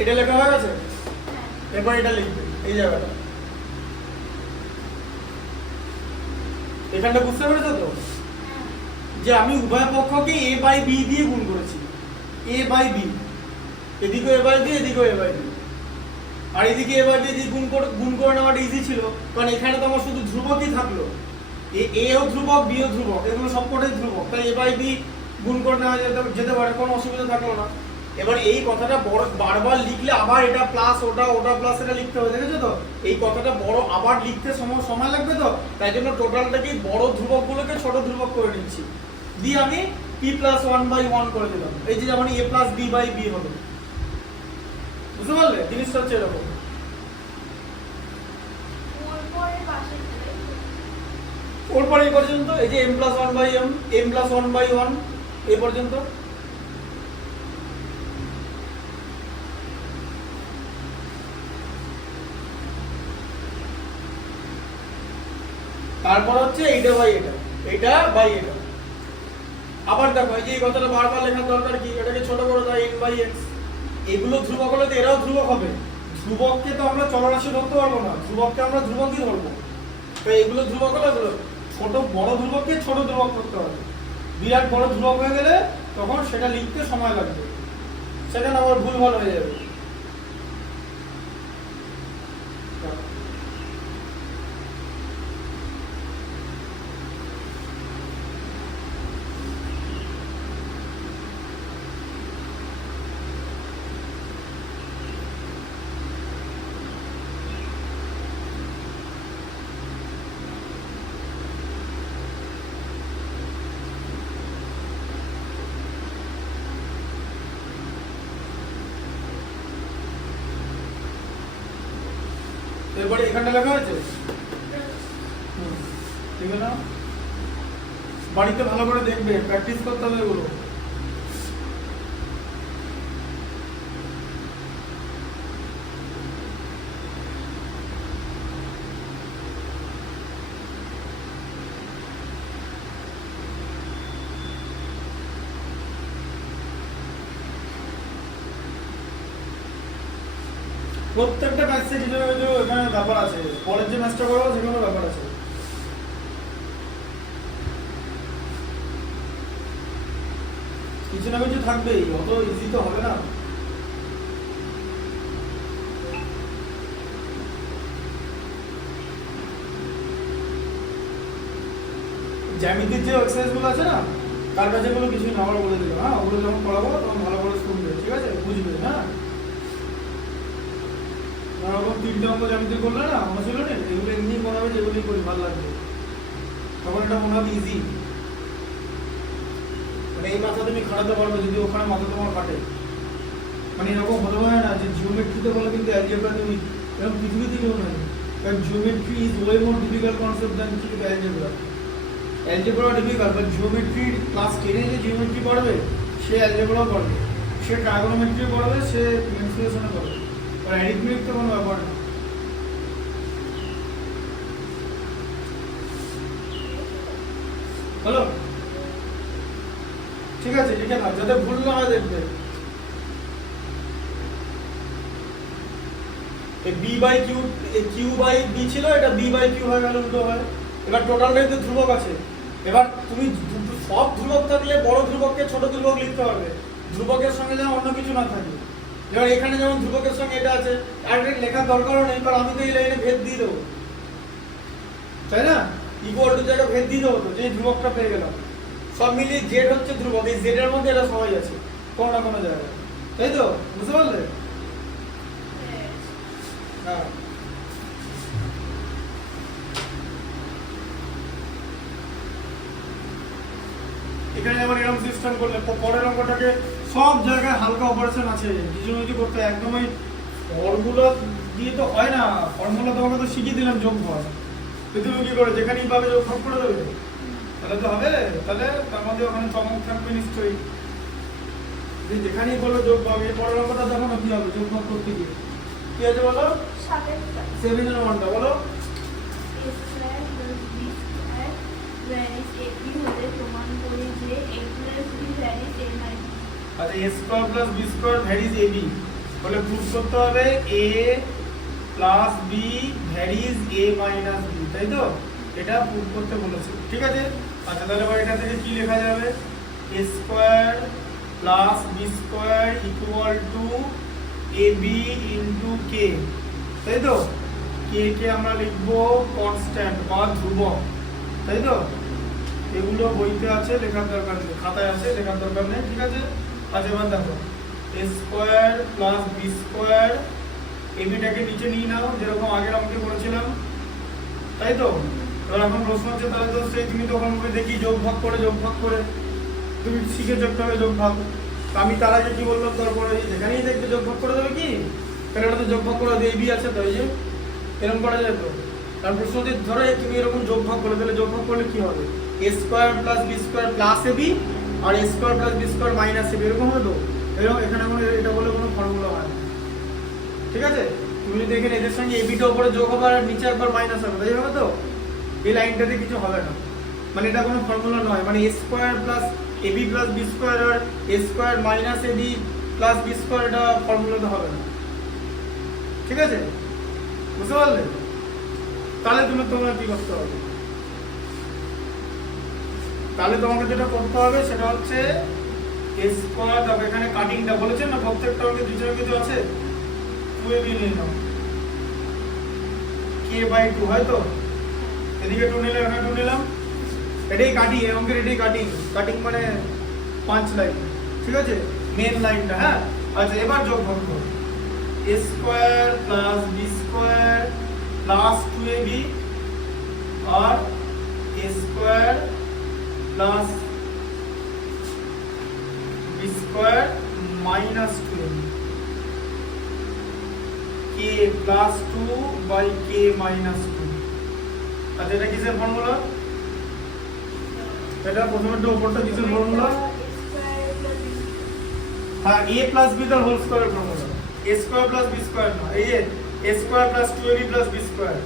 এটা লেখা হয়ে গেছে, এবার এটা লিখবে এই জায়গাটা, এখানটা বুঝতে পেরেছো তো যে আমি উভয় পক্ষকে a বাই b দিয়ে গুণ করেছি, a বাই b, এদিকে a বাই b এদিকে a বাই b, আর এদিকে a বাই b দিয়ে গুণ করে নেওয়াটা ইজি ছিল, কারণ এখানে তো আমার শুধু ধ্রুবকই থাকলো, a ও ধ্রুবক b ও ধ্রুবক, এগুলো সবকটাই ধ্রুবক, তাই a বাই b গুণ করে নেওয়া যেতে পারে, কোনো অসুবিধা থাকলো না। এবার এই কথাটা বড় বারবার লিখলে আবার এটা প্লাস ওটা প্লাস এটা লিখতে হবে, দেখেছো তো এই কথাটা বড় আবার লিখতে সময় লাগবে, তো তাই জন্য টোটালটাকে বড় ধ্রুবকগুলোকে ছোট ধ্রুবক করে নিচ্ছি, দিয়ে আমি p প্লাস 1/1 করে দিলাম, এই যে যেমন a plus b by b হবে, বুঝতে পারলে জিনিসটা হচ্ছে এরকম। ওর পরে এই পর্যন্ত এই যে m plus 1/m, m plus 1/1 এই পর্যন্ত, তারপর হচ্ছে এইটা বাই এটা বাই এটা। আবার দেখো এই যে এই কথাটা বারবার লেখার দরকার কি, এটাকে ছোট করে দাও n/x, এগুলো ধ্রুবক হলে তো এরাও ধ্রুবক হবে, ধ্রুবককে তো আমরা চলরাশি ধরতে পারবো না, ধ্রুবককে আমরা ধ্রুবকই ধরবো, তো এগুলো ধ্রুবক হলে এগুলো ছোট বড় ধ্রুবককে ছোট ধ্রুবক করতে হবে, বিরাট বড় ধ্রুবক হয়ে গেলে তখন সেটা লিখতে সময় লাগবে, সেখানে আবার ভুলভাল হয়ে যাবে। এরপরে এখানটা লেখা হয়েছে, ঠিক না? বাড়িতে ভালো করে দেখবে, প্র্যাকটিস করতে হবে এগুলো। প্রত্যেকটা ম্যাথসে কিছু না কিছু এখানে ব্যাপার আছে, পরের যে ম্যাথসটা করবো সেখানে ব্যাপার আছে, কিছু না কিছু থাকবেই, অত ইজি তো হবে না। জ্যামিতির যে এক্সারসাইজ গুলো আছে না, তার কাছে গুলো কিছুই না, আমরা বলে দিলাম, হ্যাঁ ওগুলো যখন পড়াবো তখন ভালো করে শুনবে, ঠিক আছে, বুঝবে, হ্যাঁ। ওরকম 3টে অঙ্ক জ্যামিতি করলে না মনে ছিল না, এগুলো এমনি মনে হবে যেগুলি করি ভালো লাগবে, তখন এটা মনে হবে ইজি, মানে এই মাথা তুমি খাটাতে পারবে যদি ওখানে মাথা তোমার কাটে, মানে এরকম হতে পারে না যে জিওমেট্রিতে বলে কিন্তু অ্যালজেব্রা তুমি এরকম পৃথিবীতে কেউ নয়, কারণ geometry is way more difficult concept than কি algebra. Algebra difficult, but geometry class 10-এ যে জিওমেট্রি পড়বে সে অ্যালজেব্রাও পড়বে, সে ট্রাইগোনোমেট্রি পড়বে, সে মেনসুরেশনও পড়বে, আর অ্যারিথমেটিক তো কোনো ব্যাপার না। হ্যালো, ঠিক আছে, লিখে নাও যাতে ভুল না হয়, দেখবে B by Q, Q by B ছিল, এটা বি বাই কিউ হয়ে গেল, উল্টো হয়। এবার টোটালটাই তো ধ্রুবক আছে, এবার তুমি সব ধ্রুবক থাকলে বড় ধ্রুবককে ছোট ধ্রুবক লিখতে পারবে, ধ্রুবকের সঙ্গে যেন অন্য কিছু না থাকে, এবার এখানে যেমন ধ্রুবকের সঙ্গে এটা আছে, আর এটা লেখার দরকারও নেই, কারণ আমি তো এই লাইনে ভেদ দিয়ে দেবো, তাই না, ইকুয়াল টু জায়গা ভেদ দিয়ে দেবো, তো যে ধ্রুবকটা পেয়ে গেলাম, সব মিলিয়ে জেড হচ্ছে ধ্রুবক, এই জেড এর মধ্যে এটা সবাই আছে কোনো না কোনো জায়গায়, তাই তো, বুঝতে পারলে? হ্যাঁ, এখানে যেমন এরকম সিস্টেম করলে পরের অঙ্কটাকে সব জায়গায় হালকা অপারেশন আছে, কিছু কিছু করতে একদমই ফর্মুলা দিয়ে তো হয় না, ফর্মুলা তোমাকে তো শিখিয়ে দিলাম যোগফল, তুমি কি করে যেখানেই পাবে যোগফল করে দেবে, তাহলে তো হবে, তাহলে তার মধ্যে ওখানে চমক থাকবে নিশ্চয়ই, যেখানেই বলবে যোগ পাবে, পরের অঙ্কটা দেখো না কি হবে যোগফল করতে গিয়ে, কি আছে বলো, 7-1টা বলো, আচ্ছা a square plus b square varies ab, বলে প্রুফ করতে হবে a plus b varies a minus b, তাই তো? এটা প্রুফ করতে বলেছে, ঠিক আছে? আচ্ছা তাহলে এবার এটা থেকে কি লেখা যাবে? a square plus b square equal two ab into k, তাই তো? k কে আমরা লিখবো কনস্ট্যান্ট বা ধ্রুবক, তাই তো? এগুলো বইতে আছে, লেখার দরকার নেই, খাতায় আছে, লেখার দরকার নেই, ঠিক আছে? আচ্ছা এবার দেখো a square plus b square, এবিটাকে নিচে নিয়ে নাও যেরকম আগের অঙ্কে করেছিলাম, তাই তো? এবার এখন প্রশ্ন হচ্ছে তাহলে তো সেই তুমি তখন দেখি যোগ ভাগ করে তুমি শিখেছো কিভাবে যোগ ভাগ। আমি তার আগে কি বললাম, তারপরে যেখানেই দেখবে যোগ ভাগ করে দেবে কি, তাহলে এটা তো যোগ ভাগ করে দেবে, এবি আছে তো, এই যে এরকম করা যায় তো। কারণ প্রশ্ন হচ্ছে ধরো তুমি এরকম যোগ ভাগ করলে, তাহলে যোগ ভাগ করলে কি হবে? a square plus b square plus ab আর a square plus b square minus ab, এরকম হবে তো? এরকম এখানে কোনো এটা বলে কোনো ফর্মুলা হয় না, ঠিক আছে? তুমি যদি এখানে এদের সঙ্গে এবিটা উপরে যোগ হবে আর নিচে একবার মাইনাস হবে, তাই হবে তো? এই লাইনটাতে কিছু হবে না, মানে এটা কোনো ফর্মুলা নয়, মানে a square plus ab plus b square আর a square minus ab plus b square, এটা ফর্মুলাতে হবে না, ঠিক আছে? বুঝতে পারলে? তাহলে তোমার কি করতে হবে? তাহলে তোমাকে যেটা করতে হবে সেটা হচ্ছে a স্কয়ার, তবে এখানে কাটিংটা বলেছেন না প্রত্যেকটা অঙ্কে দুটো কিছু আছে, 2ab নিয়ে নাও, k/2 হয় তো? এদিকে 2 নিলাম, এখানে 2 নিলাম, এটাই কাটি, এই অঙ্কের এটাই কাটিং মানে 5 লাইন, ঠিক আছে? মেন লাইনটা, হ্যাঁ? আচ্ছা এবার যোগ ভাগ করো, a square plus b square plus 2ab আর a square plus b square minus 2ab, k plus 2 by k minus 2। আচ্ছা এটা কিসের ফর্মুলা? এটা প্রথমে উপরটা কিসের ফর্মুলা? হ্যাঁ, a প্লাস b তার হোল স্কয়ারের formula, a square plus b square না, এই যে a square plus 2ab plus b square,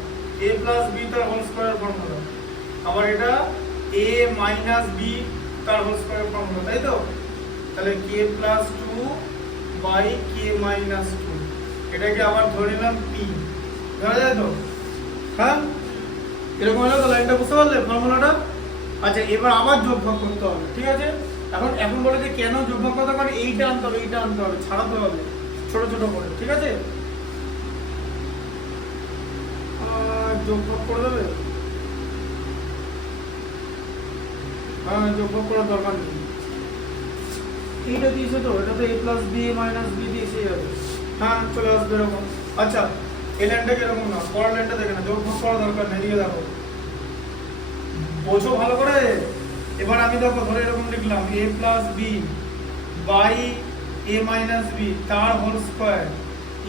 a plus b তার হোল স্কয়ারের ফর্মুলা। আবার এটা a মাইনাস b তার হোল স্কয়ারের ফর্মুলা, তাই তো? তাহলে k plus 2 by k minus 2, এটাকে আবার ধরে নিলাম p, ধরা যায় তো? হ্যাঁ, এরকম হলো তো, লাইনটা বুঝতে পারলে ফর্মুলাটা? আচ্ছা এবার আবার যোগ ভাগ করতে হবে, ঠিক আছে? এখন বলে যে কেন যোগ ভাগ করতে হবে, এইটা আনতে হবে, ছাড়াতে হবে ছোট ছোট করে, ঠিক আছে? যোগ ভাগ করে দেবে, হ্যাঁ যোগ ভাগ করার দরকার নেই, এইটা দিয়েছে তো, এটা তো a plus b minus b দিয়েছে যাবে, হ্যাঁ চলে আসবে এরকম। আচ্ছা এই লাইনটা কিরকম না, পরের লাইনটা দেখে না, যোগ ভাগ করার দরকার নেই, এদিকে দেখো, বোঝো ভালো করে। এবার আমি দেখো ধরে এরকম লিখলাম a plus b by a minus b তার whole square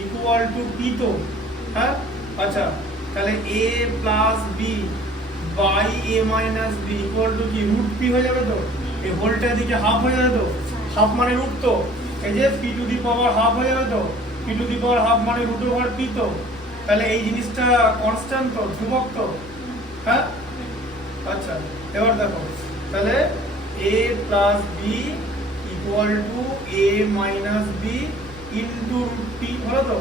equal to p তো, হ্যাঁ? আচ্ছা তাহলে a plus b by a minus b equal to কি, রুট p হয়ে যাবে তো? এই হোলটা এদিকে হাফ হয়ে যাবে তো, হাফ মানে রুট তো, এই যে p to the power half হয়ে যাবে তো, p to the power half মানে রুট ওভার p তো, তাহলে এই জিনিসটা কনস্ট্যান্ট তো, ধ্রুবক তো, হ্যাঁ? আচ্ছা এবার দেখো তাহলে a plus b equal to a minus b into root p হলো তো,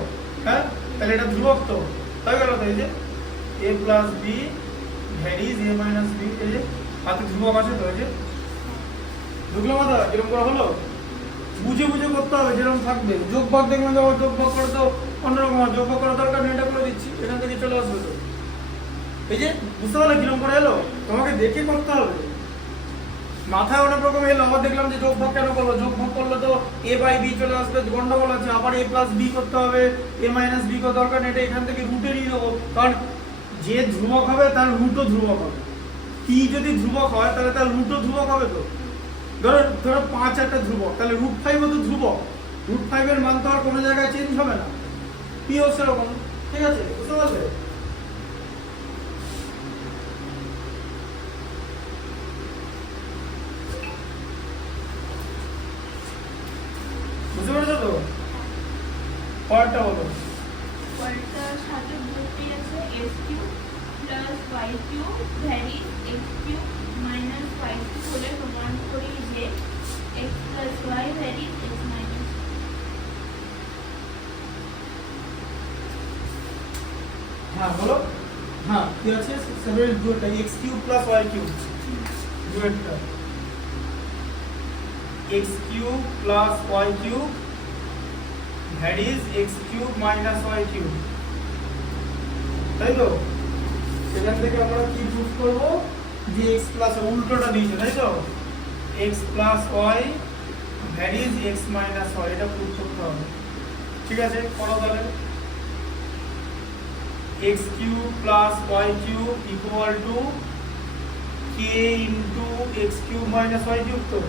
হ্যাঁ? তাহলে এটা ধ্রুবক তো, হয়ে গেল তো? এই যে a plus b varies a minus b, এই যে হাতে ধ্রুবক আছে তো, এই যে ঢুকলো মাথা, কিরকম করে হলো? বুঝে করতে হবে, যেরকম থাকবে। যোগ ভাগ দেখবেন যখন যোগ ভাগ করে তো অন্যরকম, যোগ ভাগ করার দরকার নেই, এটা করে দিচ্ছি, এখান থেকে চলে আসবে তো। এই যে বুঝতে পারলে কিরকম করে এলো? তোমাকে দেখে করতে হবে, মাথায় অনেক রকম এলো। আবার দেখলাম যে যোগ ভাগ কেন করবো, যোগ ভাগ করলে তো a বাই b চলে আসবে, গন্ডগোল আছে। আবার a প্লাস b করতে হবে, a মাইনাস b করার দরকার নেই, এটা এখান থেকে রুটে নিয়ে নেবো, কারণ যে ধ্রুবক হবে তার রুটও ধ্রুবক হবে। p যদি ধ্রুবক হয় তাহলে তার রুটও ধ্রুবক হবে তো। ধরো 5 একটা ধ্রুবক, তাহলে রুট 5 ও তো ধ্রুবক, রুট 5 এর মান তো আর কোনো জায়গায় চেঞ্জ হবে না, p ও সেরকম, ঠিক আছে? বুঝতে পারলে? বুঝতে পেরেছো তো? পরেরটা বলো। পরেরটার সাথে বলতে আছে s³ plus y³ varies x³ minus y³ হলে প্রমাণ করি যে x plus y varies x minus. হ্যাঁ বলো। হ্যাঁ কি আছে সেভেন দুটো x cube plus y cube দুটো x cube plus y cube that is x cube minus y cube, তাই তো? সেখান থেকে আমরা কি প্রুফ করব যে x প্লাস উল্টোটা দিয়েছে, তাই তো? x plus y that is x minus y, এটা প্রুফ করতে হবে। ঠিক আছে, করো তাহলে। x cube plus y cube equal to k into x cube minus y cube, তো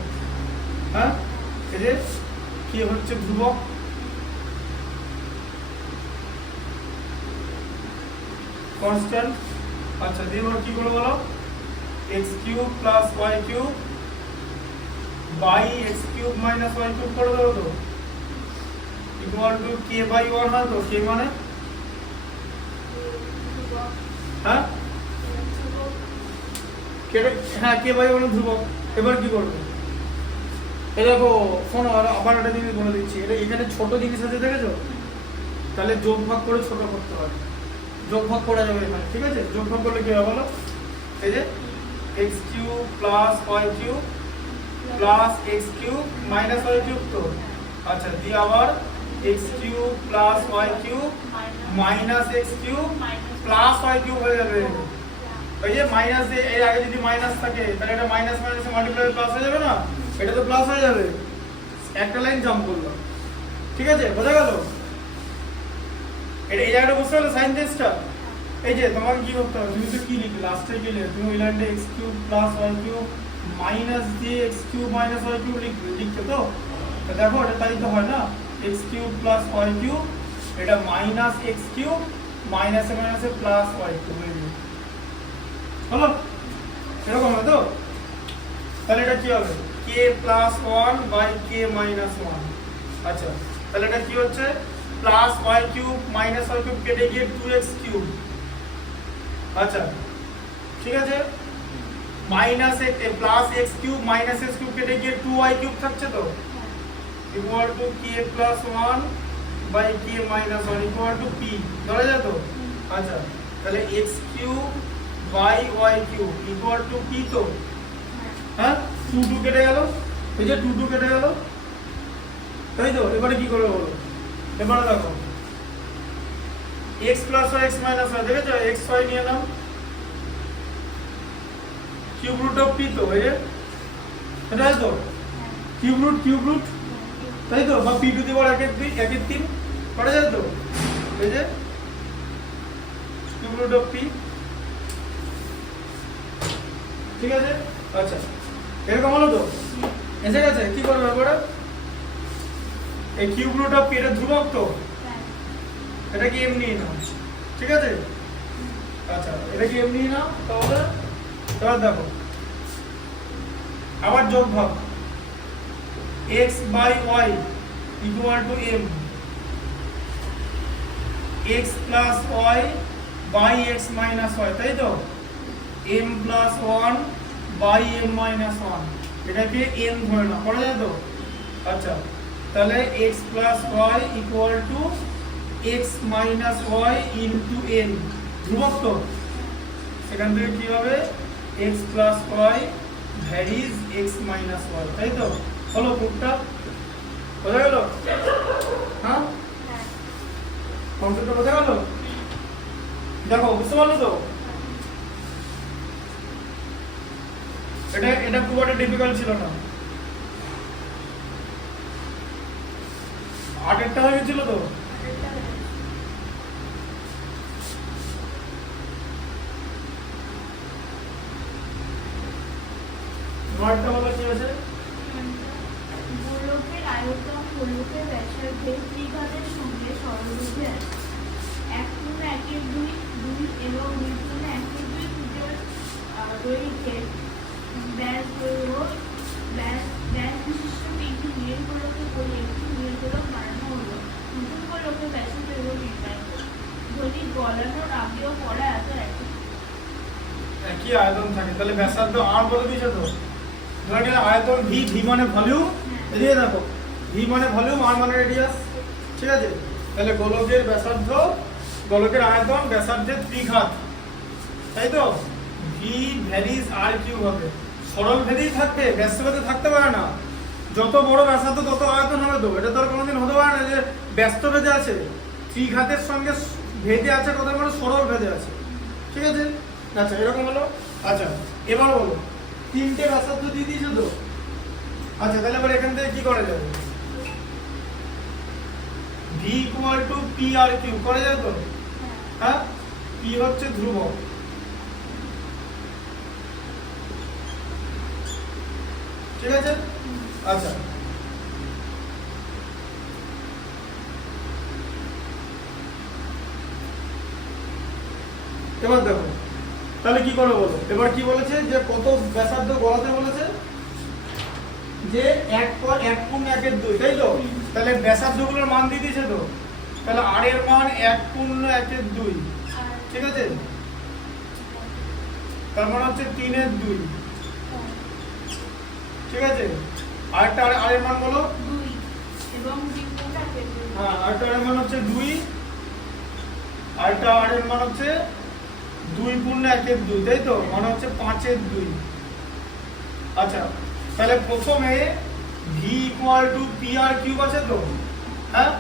হ্যাঁ এই যে k হচ্ছে ধ্রুবক, কনস্ট্যান্ট। আচ্ছা দিয়ে এবার কি করবো বলো, x cube plus y cube by x cube minus y cube করে দেবো, তো ইকুয়াল টু k বাই 1 হয়, তো k মানে হ্যাঁ হ্যাঁ k বাই 1 ধ্রুবক। এবার কি করবো, এই দেখো শোনো আবার একটা জিনিস বলে দিচ্ছি, এটা এখানে ছোট জিনিস আছে দেখেছো, তাহলে যোগ ভাগ করে ছোট করতে হবে, যোগ ভাগ করা যাবে এখানে, ঠিক আছে? যোগ ভাগ করলে কি হবে বলো, এই যে x cube plus y cube plus x cube minus y cube, তো আচ্ছা দিয়ে আবার x cube plus y cube minus x cube plus y cube হয়ে যাবে। এই যে মাইনাস এর আগে যদি মাইনাস থাকে তাহলে এটা মাইনাস মাইনাসে মাল্টিপ্লাই প্লাস হয়ে যাবে না, এটা তো প্লাস হয়ে যাবে, একটা লাইন জাম্প করলো। ঠিক আছে, বোঝা গেল? এটা এই জায়গাটা বুঝতে পারলে সাইন চেঞ্জটা? এই যে তোমাকে কি করতে হবে, তুমি তো কি লিখলে লাস্টে গেলে তুমি ওই লাইনটা x cube plus y cube minus দিয়ে x cube minus y cube লিখতে, তো দেখো এটা তাই তো হয় না, x cube plus y cube এটা মাইনাস x কিউব মাইনাসে মাইনাসে প্লাস y কিউব হলো, এরকম হয় তো? তাহলে এটা কি হবে, k plus 1 by k minus 1। আচ্ছা তাহলে এটা কি হচ্ছে, plus y cube minus y cube কেটে গিয়ে 2x কিউব। আচ্ছা ঠিক আছে, minus plus x cube minus x cube কেটে গিয়ে 2y কিউব থাকছে, তো equal to k plus 1 by k minus 1 equal to p, ধরা যায় তো? আচ্ছা তাহলে x cube by y cube equal to p, তো হ্যাঁ 2 2 কেটে গেল, এই যে 2 2 কেটে গেল, তাই তো? এবারে কি করবে বলো, এবারে দেখো x plus y x minus y, দেখেছো x y নিয়ে নাও, কিউব রুট অফ p, তো এই যে এটা তো কিউব রুট তাই তো, বা p টু দি পাওয়ার 1 এর 3 করা যায় তো, এই যে কিউব রুট অফ p। ঠিক আছে, আচ্ছা এরকম হলো তো, এসে গেছে। কি করবে এবারে, এই কিউব রুট অফ p এটা ধ্রুবক, তো এটা কি এমনি নাও, ঠিক আছে? আচ্ছা এটা কি এমনি নাও, তাহলে এবার দেখো আবার যোগ ভাগ x by y equal to m, x plus y by x minus y, তাই তো? m plus 1 by m minus 1, এটাকে n ধরে নাও, করা যায় তো? আচ্ছা তাহলে x plus y equal two x minus y into n, ধ্রুবক, তো সেখান থেকে কি হবে, x plus y varies x minus y, তাই তো? হলো প্রুফটা, বোঝা গেল? হ্যাঁ কনসেপ্টটা বোঝা গেল? দেখো বুঝতে পারলো তো? এটা খুব একটা ডিফিকাল্ট ছিল না, 8টা হয়ে গেছিল তো। নয়টা হলো কি আছে, গোলকের আয়তন গোলকের ব্যাসার্ধের ত্রিঘাতের সঙ্গে সরলরূপে আছে। 1/1 2 এবং 2/1 2 মিটার দৈর্ঘ্যের ব্যাস বিশিষ্ট তিনটি নীল গোলকের করে একটি নীল গোলক বানানো হলো। নতুন গোলকের ব্যাসার্ধ নির্ণয় করো। যদি গলানোর আগেও পড়া এত একই আয়তন থাকে, তাহলে ব্যাসার্ধ r বলে দিয়েছে, তো ধরে নিলাম আয়তন v, v মানে ভলিউম, এদিকে দেখো v মানে ভলিউম, r মানে রেডিয়াস, ঠিক আছে? তাহলে গোলকের ব্যাসার্ধ গোলকের আয়তন ব্যাসার্ধের ত্রিঘাত, তাই তো? ভি ভ্যারিজ আর কিউ হবে, সরল ভেদেই থাকবে, ব্যস্ত ভেদে থাকতে পারে না। যত বড় ব্যাসার্ধ তত আয়তন হবে তো, এটা তো আর কোনোদিন হতে পারে না যে ব্যস্ত ভেদে আছে। ত্রিঘাতের সঙ্গে ভেদে আছে কথা মানে সরল ভেদে আছে, ঠিক আছে? আচ্ছা এরকম হলো। আচ্ছা এবার বলো, তিনটে ব্যাসার্ধ দিয়ে দিয়েছো তো। আচ্ছা তাহলে এবার এখান থেকে কি করা যাবে? V equal to p r q করা যায় তো? হ্যাঁ, পি হচ্ছে ধ্রুবক, ঠিক আছে? আচ্ছা এবার দেখো তাহলে কি করবে বলো। এবার কি বলেছে যে কত ব্যাসার্ধ গড়াতে বলেছে, যে 1.1/2, তাই তো? তাহলে ব্যাসার্ধগুলোর মান দিয়ে দিয়েছে তো, তাহলে আর এর মান 1.1/2, ঠিক আছে? তার মানে হচ্ছে 3/2, ঠিক আছে? আরেকটা আর এর মান বলো। 2 এবং দ্বিগুণটা পেয়ে যাবে। হ্যাঁ, আরেকটা আর এর মান হচ্ছে 2, আরেকটা আর এর মান হচ্ছে 2.1/2, তাই তো? মানে হচ্ছে 5/2। আচ্ছা তাহলে প্রথমে v equal to p r cube আছে তো, হ্যাঁ?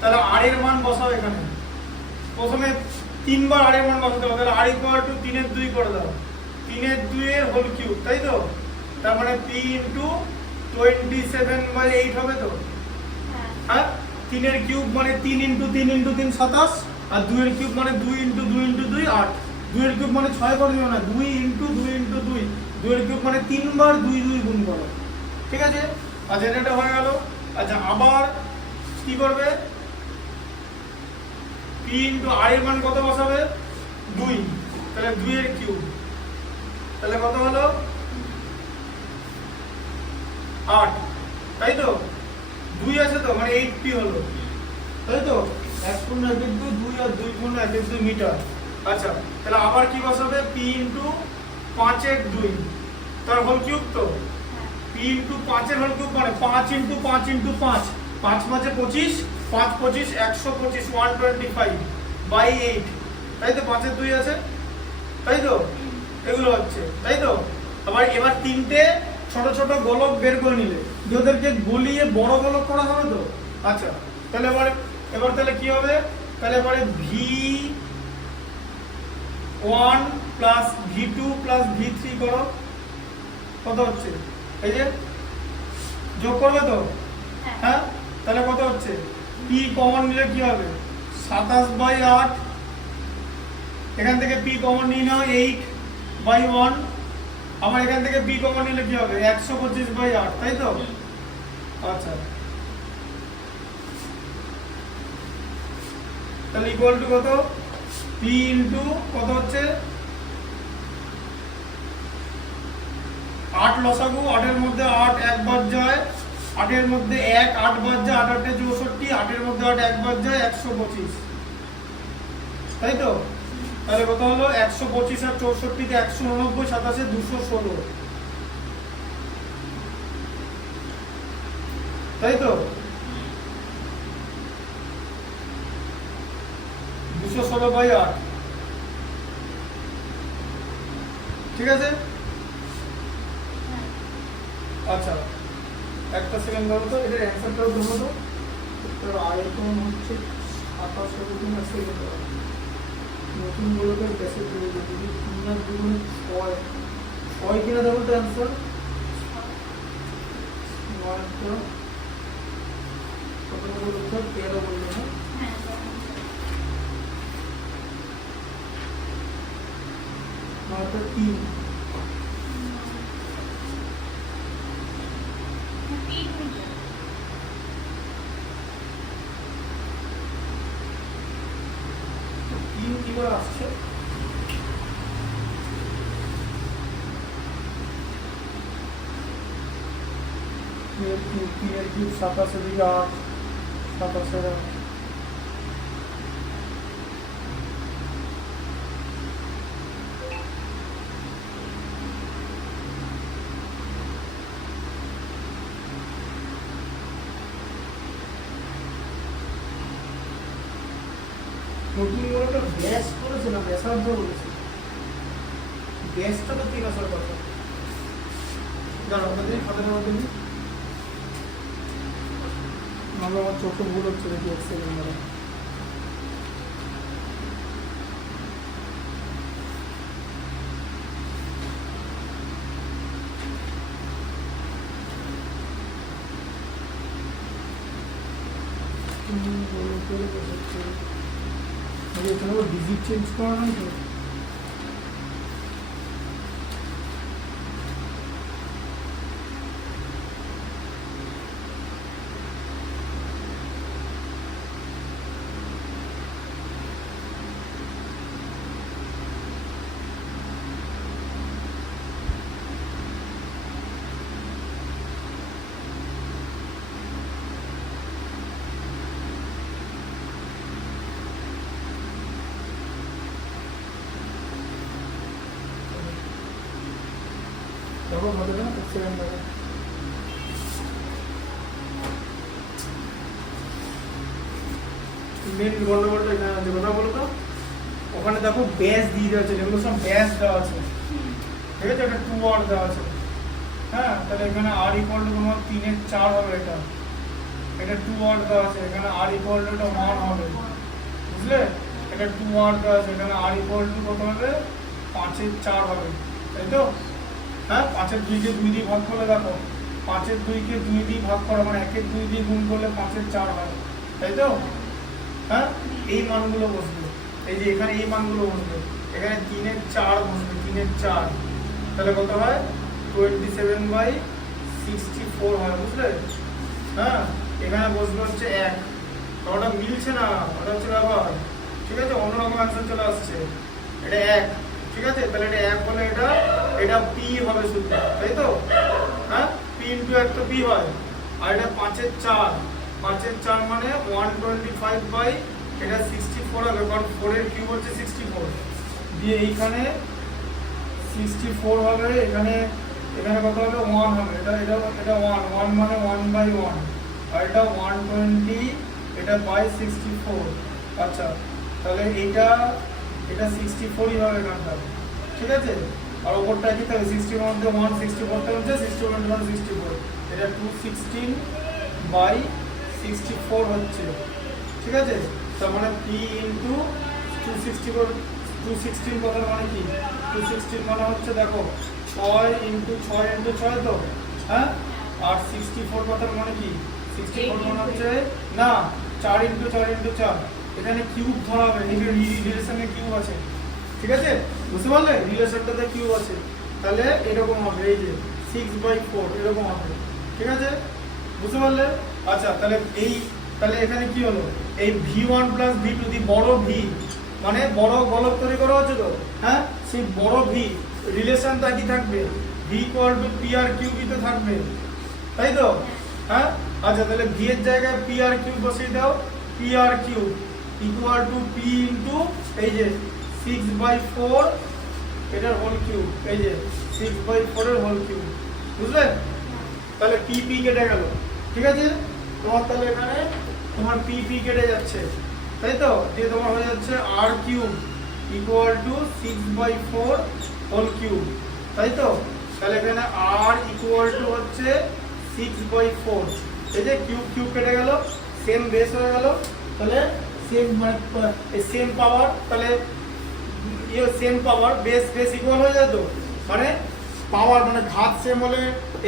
তাহলে আর এর মান বসাও এখানে, প্রথমে 3 বার আর এর মান বসাতে হবে। তাহলে আর ইকুয়াল টু 3/2 করে দাও, 3/2 এর হোল কিউব, তাই তো? তার মানে পি ইন্টু 27/8 হবে তো, হ্যাঁ হ্যাঁ? 3 এর কিউব মানে 3 ইন্টু 3 ইন্টু 3 27, আর 2 এর কিউব মানে 2 ইন্টু 2 ইন্টু 2 8, 2 এর কিউব মানে 6 করে দিও না, 2 ইন্টু 2 ইন্টু 2, 2 এর কিউব মানে 3 বার 2 2 গুণ করো, ঠিক আছে? আচ্ছা এটা হয়ে গেল। আচ্ছা আবার কি করবে? পি ইন্টু আর এর মান কত বসাবে? 2, তাহলে 2 এর কিউব, তাহলে কত হলো? 8, তাই তো? 2 আছে তো মানে 8p হলো, তাই তো? 1.1/2, 2 আর 2.1/2 মিটার। আচ্ছা তাহলে আবার কি বসাবে? p ইন্টু 5/2, তার হোল কিউব তো, p ইন্টু 5 এর হোল কিউব মানে 5 ইন্টু 5 ইন্টু 5, 5 5 25, 5 25 125, 125/8, তাই তো? 5/2 আছে, তাই তো? এগুলো হচ্ছে, তাই তো? এবার তিনটে ছোট ছোট গোলক বের করে নিলে, ওদেরকে গলিয়ে বড় গোলক করা হবে তো। আচ্ছা তাহলে এবার তাহলে কি হবে? তাহলে এবারে V1 plus V2 plus V3 করো, কত হচ্ছে? এই যে যোগ করবে তো, হ্যাঁ? তাহলে কত হচ্ছে? P কমন নিলে কি হবে? 27/8, এখান থেকে P কমন নিয়ে নাও 8/1, আমার এখান থেকে P কমন নিলে কি হবে? 125/8, তাই তো? আচ্ছা তাহলে ইকুয়াল টু কত? P ইন্টু কত হচ্ছে? 8 লসাগু, 8 এর মধ্যে 8 একবার যায়, 8 এর মধ্যে 1 8 বার যায়, 8 8 64, 8 এর মধ্যে 8 একবার যায়, 125, তাই তো? তাহলে কত হলো? 125 আর 64 কে 189, 27 216, তাই তো? 216/8, ঠিক আছে? আচ্ছা একটা সেকেন্ড দাও তো, এটার অ্যান্সারটাও দেবো তো। এটার আয়তন হচ্ছে 27 সেকেন্ড, নতুন গোলকের গ্যাসের প্রয়োজন যদি 3 আর 2 গুণে 6 কিনা দেবো তো অ্যান্সার। কত বললো? 13 বললো না? মাত্র 3, 3 কিবার আসছে? তিনের কিউব 27 দিকে 8, 27 8, নতুন বলটা ব্যাস করেছে না ব্যাসার্ধ বলেছে, ব্যাসটা তো 3 আসার কথা। দাঁড়াও আপনাদের খাতার মধ্যে দিই, আমরা আমার ছোট ভুল হচ্ছে দেখি এক সেকেন্ড দাঁড়াও। ডিজিট চেঞ্জ করা নাই তো? দেখো হবে না, এক সেকেন্ড দেখো। মেন গন্ডগোলটা এখানে আছে, কথা বলো তো। ওখানে দেখো ব্যাস দিয়ে দেওয়া আছে, যেগুলো সব ব্যাস দেওয়া আছে, ঠিক আছে, এটা 2 আর দেওয়া আছে। হ্যাঁ, তাহলে এখানে আর ইকুয়াল টু তোমার 3/4 হবে, এটা 2 আর দেওয়া আছে, এখানে আর ইকুয়াল টু 1 হবে, বুঝলে? এটা 2 আর দেওয়া আছে, এখানে আর ইকুয়াল টু কত হবে? 5/4 হবে, তাই তো? হ্যাঁ, 5/2 কে 2 দিয়ে ভাগ করলে দেখো 5/2 কে 2 দিয়ে ভাগ করা মানে 1/2 দিয়ে গুণ করলে 5/4 হয়, তাই তো? হ্যাঁ, এই মানগুলো বসবে, এই যে এখানে এই মানগুলো বসবে, এখানে 3/4 বসবে, 3/4, তাহলে কত হয়? 27/64 হয়, বুঝলে? হ্যাঁ, এখানে বসবে হচ্ছে 1, ওটা মিলছে না, ওটা হচ্ছে ব্যাপার, ঠিক আছে? অন্যরকম অ্যান্সার চলে আসছে, এটা 1, ঠিক আছে? তাহলে এটা 1 বলে এটা পি হবে শুধু, তাই তো? হ্যাঁ, পি ইন্টু 1 তো পি হয়, আর এটা 5/4, 5/4 মানে 125 বাই এটা 64 হবে, কারণ 4 এর কিউব হচ্ছে 64, দিয়ে এইখানে 64 হবে, এখানে কত হবে? 1 হবে, এটা 1 মানে 1/1, আর এটা 120 এটা বাই 64। আচ্ছা, তাহলে এটা 64ই হবে এখানটা, ঠিক আছে? আর ওপরটা কি থাকবে? 60 এর মধ্যে 1 64 টা হচ্ছে 61 64, এটা 216/64 হচ্ছে, ঠিক আছে? তার মানে p ইনটু 216 কথার মানে কি? 216 মানে হচ্ছে দেখো 6 ইনটু 6 তো, হ্যাঁ, আর 64 কথার মানে কি? 64 মানে হচ্ছে না 4 ইনটু 4, এখানে কিউব ধরা হবে, এই যে রিলেশনে কিউব আছে, ঠিক আছে? বুঝতে পারলে? রিলেশনটাতে কিউব আছে, তাহলে এরকম হবে, এই যে 6/4 এরকম হবে, ঠিক আছে? বুঝতে পারলে? আচ্ছা, তাহলে এখানে কি হলো? এই v1 প্লাস v2 দি বড় v মানে বড় গোলক তৈরি করা হচ্ছে তো, হ্যাঁ, সেই বড় v রিলেশনটা কি থাকবে? v ইকুয়াল টু p আর q তে থাকবে, তাই তো? হ্যাঁ, আচ্ছা, তাহলে v এর জায়গায় p আর q বসিয়ে দাও, p আর q equal to p into এই যে 6/4 এটার হোল কিউব, এই যে 6/4 এর হোল কিউব, বুঝলে? তাহলে p কেটে গেল, ঠিক আছে? তোমার তাহলে এখানে তোমার p কেটে যাচ্ছে, তাই তো? দিয়ে তোমার হয়ে যাচ্ছে r cube equal to 6/4 whole cube, তাই তো? তাহলে এখানে r ইকুয়াল টু হচ্ছে 6/4, এই যে কিউব কেটে গেল, সেম বেস হয়ে গেল, তাহলে সেম মানে সেম পাওয়ার, তাহলে সেম পাওয়ার বেস ইকুয়াল হয়ে যায় তো, মানে পাওয়ার মানে ঘাত সেম হলে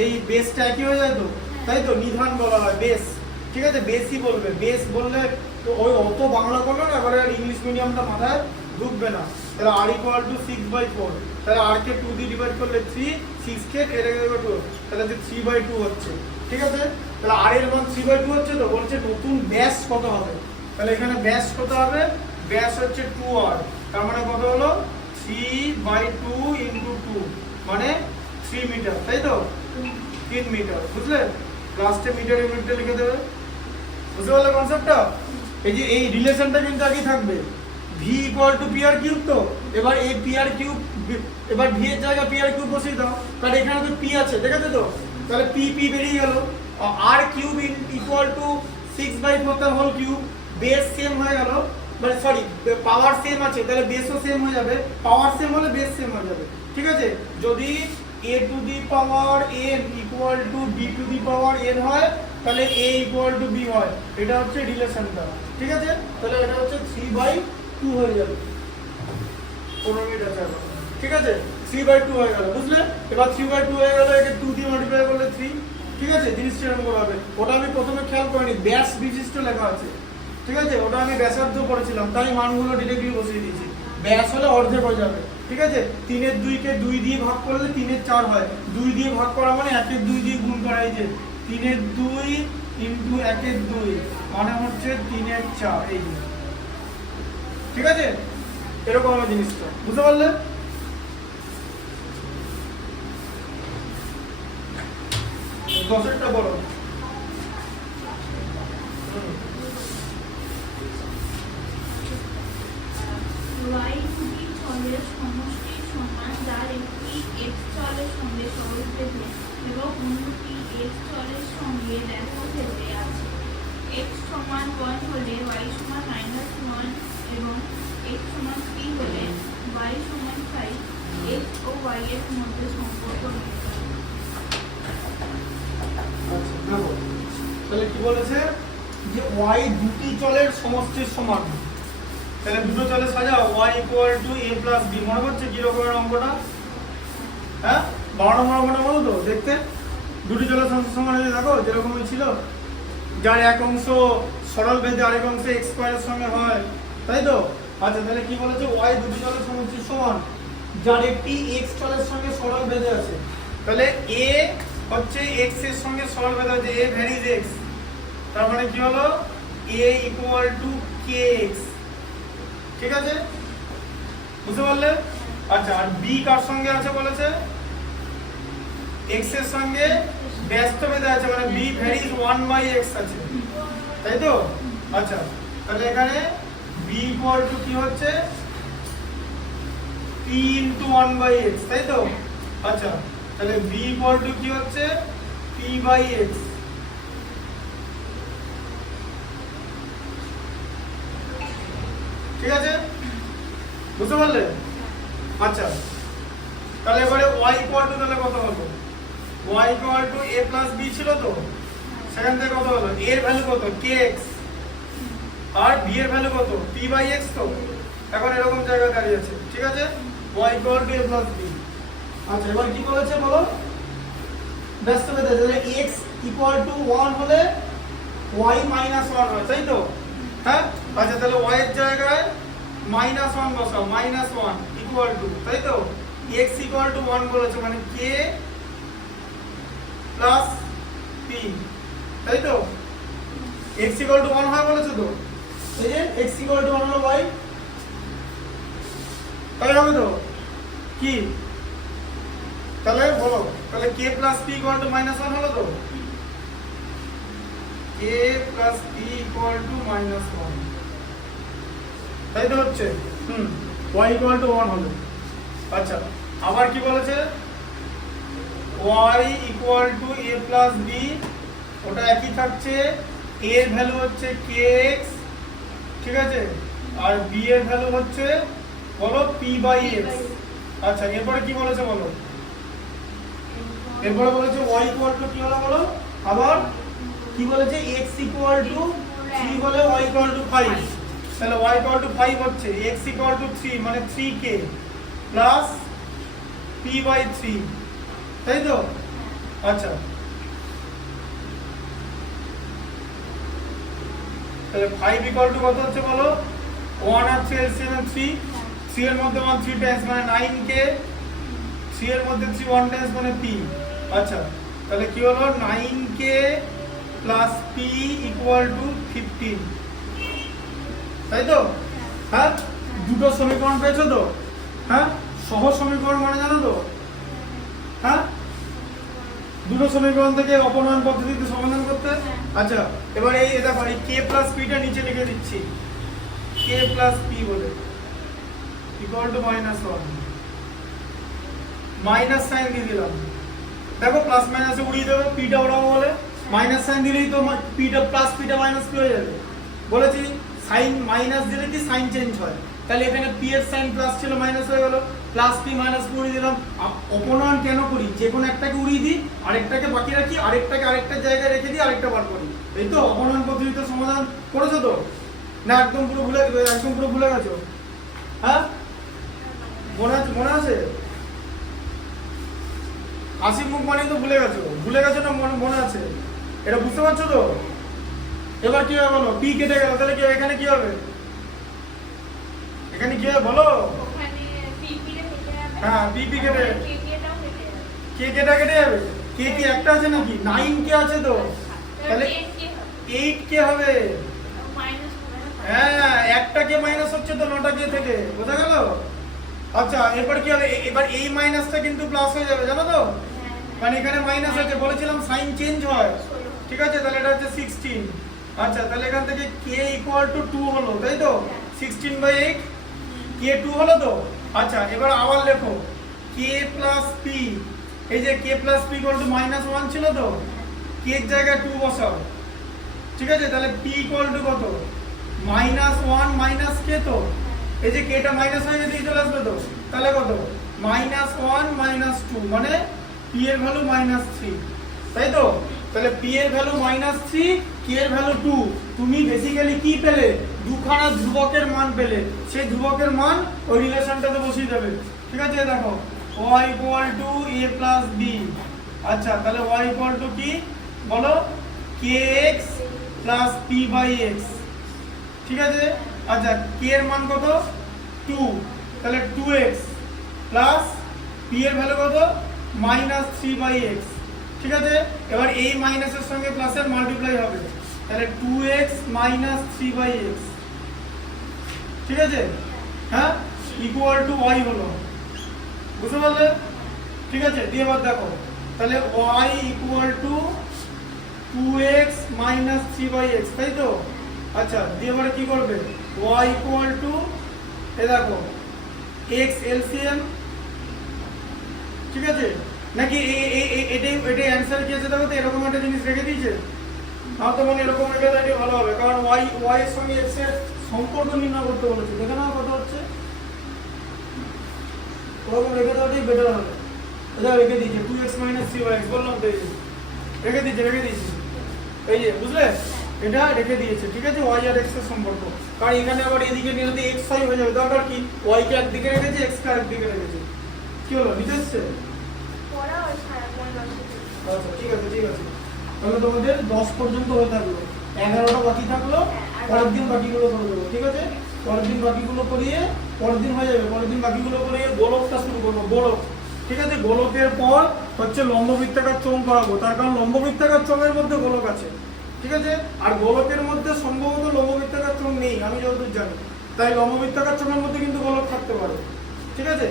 এই বেসটা একই হয়ে যায় তো, তাই তো? নিধান বলা হয় বেস, ঠিক আছে? বেসই বলবে, বেস বললে তো ওই অত বাংলা করলো না, এবারে আর ইংলিশ মিডিয়ামটা মাথায় ঢুকবে না। তাহলে r ইকুয়াল টু 6/4, তাহলে r কে 2 দিয়ে ডিভাইড করলে 3, 6 কে কেটে গেলে 2, তাহলে 3/2 হচ্ছে, ঠিক আছে? তাহলে r এর মান 3/2 হচ্ছে তো, বলছে নতুন ব্যাস কত হবে? তাহলে এখানে ব্যাস কত হবে? ব্যাস হচ্ছে 2r, তার মানে কত হলো? 3/2 ইনটু 2 মানে 3 মিটার, তাই তো? 3 মিটার, বুঝলে? লাস্টে মিটার ইউনিটটা লিখে দেবে, বুঝতে পারলে কনসেপ্টটা? এই যে এই রিলেশনটা কিন্তু আগেই থাকবে, v equal to p r cube, তো এবার এই পি আর কিউব, এবার v এর জায়গায় পি আর কিউব বসিয়ে দাও, কারণ এখানে তো পি আছে, দেখেছো তো? তাহলে পি বেরিয়ে গেল, আর কিউব ইকুয়াল টু 6/4 তার হোল কিউব, বেস সেম হয়ে গেল, মানে সরি পাওয়ার সেম আছে তাহলে বেসও সেম হয়ে যাবে, পাওয়ার সেম হলে বেস সেম হয়ে যাবে, ঠিক আছে। যদি a to the power n equal to b to the power n হয় তাহলে a ইকুয়াল টু b হয়, এটা হচ্ছে রিলেশনটা, ঠিক আছে। তাহলে এটা হচ্ছে 3/2 হয়ে যাবে, 15 মিনিট আছে এখন, ঠিক আছে। 3/2 হয়ে গেল, বুঝলে? এবার 3/2 হয়ে গেল, একে 2 দিয়ে মাল্টিপ্লাই করলে 3, ঠিক আছে। জিনিসটা এরকম করা হবে। ওটা আমি প্রথমে খেয়াল করিনি, ব্যাস বিশিষ্ট লেখা আছে, ঠিক আছে। ওটা আমি ব্যাসার্ধ পড়েছিলাম, তাই মানগুলো ডিরেক্টলি বসিয়ে দিয়েছি। ব্যাস হলে অর্ধেক হয়ে যাবে, ঠিক আছে। 3 এর 2 কে 2 দিয়ে ভাগ করলে 3 এর 4 হয়, 2 দিয়ে ভাগ করা মানে 1 এর 2 দিয়ে গুণ করা, এই যে 3 এর 2 ইনটু 1 এর 2 মানে হচ্ছে 3 এর 4, এই যে, ঠিক আছে। এরকম হবে জিনিসটা, বুঝতে পারলে? দশেরটা বলো। y দুটি চলের সমষ্টির সমান যার একটি x চলের সঙ্গে সরলরেখে এবং অন্যটি x চলের সঙ্গে রেখাক্ষেত্রে আছে। x সমান 1 হলে y সমান -1 এবং x সমান 3 হলে y সমান 5। x ও y এর মধ্যে সম্পর্ক নির্ণয়। আচ্ছা দেখো, তাহলে কি বলেছে যে y দুটি চলের সমষ্টির সমান, তাহলে দুটো চলে সাজাও, y equal to a plus b। মনে হচ্ছে কি রকমের অঙ্কটা? হ্যাঁ, 12 নম্বর অঙ্কটা বলো তো দেখতে। দুটি চলের সমষ্টির সমান হয়ে দেখো যেরকমই ছিল, যার এক অংশ সরল ভেদে আরেক অংশ x স্কয়ারের সঙ্গে হয়, তাই তো? আচ্ছা তাহলে কি বলেছে, y দুটি চলের সমষ্টির সমান যার একটি x চলের সঙ্গে সরল ভেদে আছে। তাহলে a হচ্ছে x এর সঙ্গে সরল ভেদে আছে, a ভ্যারিজ x, তার মানে কি হলো a ইকুয়াল টু kx, ঠিক আছে, বুঝতে পারলে? আচ্ছা, আর b কার সঙ্গে আছে বলেছে? x এর সঙ্গে ব্যস্ত ভেদে আছে, মানে b ভ্যারিজ 1/x আছে, তাই তো? আচ্ছা তাহলে এখানে b ইকুয়াল টু কি হচ্ছে, p ইনটু 1/x, তাই তো? আচ্ছা তাহলে b ইকুয়াল টু কি হচ্ছে, p/x, ঠিক আছে, বুঝতে পারলে? আচ্ছা তাহলে এবারে y ইকুয়াল টু তাহলে কত হলো, y equal to a plus b ছিল তো, সেখান থেকে কত হলো, a এর ভ্যালু কত, kx, আর b এর ভ্যালু কত, p/x, তো এখন এরকম জায়গায় দাঁড়িয়ে আছে, ঠিক আছে। y equal to a plus b। আচ্ছা এবার কি বলেছে বলো, ব্যস্ত ভেদে, তাহলে x ইকুয়াল টু 1 হলে y মাইনাস 1 হয়, তাই তো? হ্যাঁ, আচ্ছা তাহলে y এর জায়গায় -1 বসাও, -1 ইকুয়াল টু, তাই তো? x ইকুয়াল টু 1 বলেছে, মানে k প্লাস p, তাই তো? x ইকুয়াল টু 1 হয় বলেছে তো, এই যে x ইকুয়াল টু 1 হলো y, তাই হবে তো? কি তাহলে বলো, তাহলে k plus p equal to -1 হলো তো, k plus p equal to -1, তাই তো হচ্ছে? y ইকুয়াল টু 1 হলো। আচ্ছা আবার কি বলেছে, y equal to a plus b, ওটা একই থাকছে, a এর ভ্যালু হচ্ছে kx, ঠিক আছে, আর b এর ভ্যালু হচ্ছে বলো p/x। আচ্ছা এরপরে কি বলেছে বলো, এরপরে বলেছে y ইকুয়াল টু কি হলো বলো, আবার কি বলেছে, x ইকুয়াল টু 3 হলে y ইকুয়াল টু 5, তাহলে y ইকুয়াল টু 5 হচ্ছে x ইকুয়াল টু 3 মানে 3k প্লাস p/3, তাই তো? আচ্ছা তাহলে 5 ইকুয়াল টু কত হচ্ছে বলো, 1 আর 3 এলসিএম 3, 3 এর মধ্যে 1 3 টাইমস মানে 9k, 3 এর মধ্যে 3 1 টাইমস মানে p। আচ্ছা তাহলে কি হলো, 9k plus p equal to 15, তাই তো? হ্যাঁ, দুটো সমীকরণ পেয়েছো তো? হ্যাঁ, সহজ সমীকরণ মানে জানো তো? হ্যাঁ, দুটো সমীকরণ থেকে অপনয়ন পদ্ধতিতে সমাধান করতে। আচ্ছা এবার এই এটা পারি, k প্লাস p টা নিচে লিখে দিচ্ছি, k প্লাস p বলে ইকুয়াল টু -1, মাইনাস সাইন দিয়ে দিলাম, দেখো প্লাস মাইনাসে উড়িয়ে দেবে, p টা ওড়াবো বলে মাইনাস সাইন দিলেই তো p টা প্লাস p টা মাইনাস p হয়ে যাবে। বলেছি সাইন মাইনাস দিলে কি সাইন চেঞ্জ হয়, তাহলে এখানে পি এর সাইন প্লাস ছিল মাইনাস হয়ে গেল, প্লাস পি মাইনাস পি উড়িয়ে দিলাম। অপনয়ন কেন করি, যে কোনো একটাকে উড়িয়ে দিই, আরেকটাকে বাকি রাখি, আরেকটাকে আরেকটা জায়গায় রেখে দিই, আরেকটা বার করি। এই তো অপনয়ন পদ্ধতিতে সমাধান করেছো তো, না একদম পুরো ভুলে গেছো? হ্যাঁ মনে আছে? হাসির মুখ মানে তো ভুলে গেছো না মনে আছে? এটা বুঝতে পারছো তো? এবার কি হবে বলো, পি কেটে গেল, তাহলে কি এখানে কি হবে? এখানে কি হবে বলো? ওখানে পিপি রে কেটে যাবে। হ্যাঁ পিপি কেটে, কেকেটাও কেটে যাবে। কে কেটে যাবে। কে কি একটা আছে নাকি? 9 কে আছে তো, তাহলে 8 কে হবে। মাইনাস হবে না। হ্যাঁ একটা কে মাইনাস হচ্ছে তো 9টা কে থেকে, বোঝা গেল? আচ্ছা এরপর কি হবে, এবার এই মাইনাসটা কিন্তু প্লাস হয়ে যাবে, জানো তো? মানে এখানে মাইনাস আছে, বলেছিলাম সাইন চেঞ্জ হয়, ঠিক আছে? তাহলে এটা হচ্ছে 16। আচ্ছা তাহলে এখান থেকে k ইকুয়াল টু 2 হলো, তাই তো? 16/8 k 2 হলো তো? আচ্ছা এবার আবার লেখো k প্লাস p, এই যে k plus p equal to -1 ছিল তো, k এর জায়গায় 2 বসাও, ঠিক আছে? তাহলে p ইকুয়াল টু কত? -1 মাইনাস k, তো এই যে k টা মাইনাস হয়ে গেছে, চলে আসবে তো, তাহলে কত? -1 -2, মানে p এর ভ্যালু -3, তাই তো? তাহলে p এর ভ্যালু -3, k এর ভ্যালু 2। তুমি বেসিক্যালি কি পেলে? দুখানা ধ্রুবকের মান পেলে, সেই ধ্রুবকের মান ওই রিলেশনটাতে বসিয়ে দেবে, ঠিক আছে? দেখো y equal to a plus b। আচ্ছা তাহলে y ইকুয়াল টু কি বলো? kx plus p by x, ঠিক আছে? আচ্ছা k এর মান কত? 2, তাহলে 2x প্লাস p এর ভ্যালু কত? -3/x, ঠিক আছে? এবার এই মাইনাসের সঙ্গে প্লাসের মাল্টিপ্লাই হবে, তাহলে 2x - 3/x, ঠিক আছে? হ্যাঁ ইকুয়াল টু y হলো, বুঝতে পারলে? ঠিক আছে, দিয়ে এবার দেখো তাহলে y equal two 2x - 3/x, তাই তো? আচ্ছা দিয়ে এবারে কি করবে? y ইকুয়াল টু, এই দেখো x এলসিএম, ঠিক আছে? নাকি এটাই অ্যান্সার কি আছে? দেখো তো এরকম একটা জিনিস রেখে দিয়েছে, না তো মানে এরকম রেখে দিলে ভালো হবে, কারণ y এর সঙ্গে x এর সম্পর্ক নির্ণয় করতে বলেছে। দেখে নাও কত হচ্ছে, ওরকম রেখে দেওয়াটাই বেটার হবে। এটা রেখে দিয়েছে 2x - 3/x, বললাম তো এই যে রেখে দিয়েছে, এই যে বুঝলে? এটা রেখে দিয়েছে, ঠিক আছে? y আর x এর সম্পর্ক, কারণ এখানে আবার এদিকে নিয়ে যদি x ফাই হয়ে যাবে, দরকার কি? y কে একদিকে রেখেছে, x কে আরেকদিকে রেখেছে, কি হলো? নিতে এসছে? পড়া ওই সারা বই বসে। আচ্ছা ঠিক আছে তাহলে তোমাদের 10 পর্যন্ত হয়ে থাকলো, 11টা বাকি থাকলো, পরের দিন বাকিগুলো করে দেবো, ঠিক আছে? পরের দিন বাকিগুলো করিয়ে, পরের দিন হয়ে যাবে, পরের দিন বাকিগুলো করিয়ে গোলকটা শুরু করবো, গোলক, ঠিক আছে? গোলকের পর হচ্ছে লম্ববৃত্তাকার চোঙ করাবো, তার কারণ লম্ববৃত্তাকার চোঙের মধ্যে গোলক আছে, ঠিক আছে? আর গোলকের মধ্যে সম্ভবত লম্ববৃত্তাকার চোঙ নেই, আমি যতদূর জানি, তাই লম্ববৃত্তাকার চোঙের মধ্যে কিন্তু গোলক থাকতে পারে, ঠিক আছে?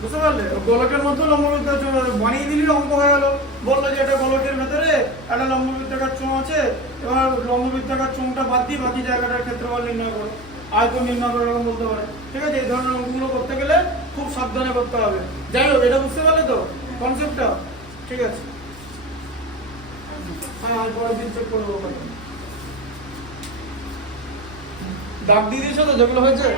বুঝতে পারলে? গোলকের মধ্যে লম্ববৃত্তাকার চোঙ বানিয়ে দিলি, অঙ্ক হয়ে গেল। বললো যে এটা গোলকের ভেতরে একটা লম্ববৃত্তাকার চোঙ আছে, এবার লম্ববৃত্তাকার চোঙটা বাদ দিয়ে বাকি জায়গাটার ক্ষেত্রফল নির্ণয় করো, আয়তন নির্ণয় করে, এরকম বলতে পারে, ঠিক আছে? এই ধরনের অঙ্কগুলো করতে গেলে খুব সাবধানে করতে হবে। যাই হোক, এটা বুঝতে পারলে তো কনসেপ্টটা? ঠিক আছে, হ্যাঁ পরের দিন চেক করবো। দাগ দিয়ে দিয়েছো তো যেগুলো হয়েছে?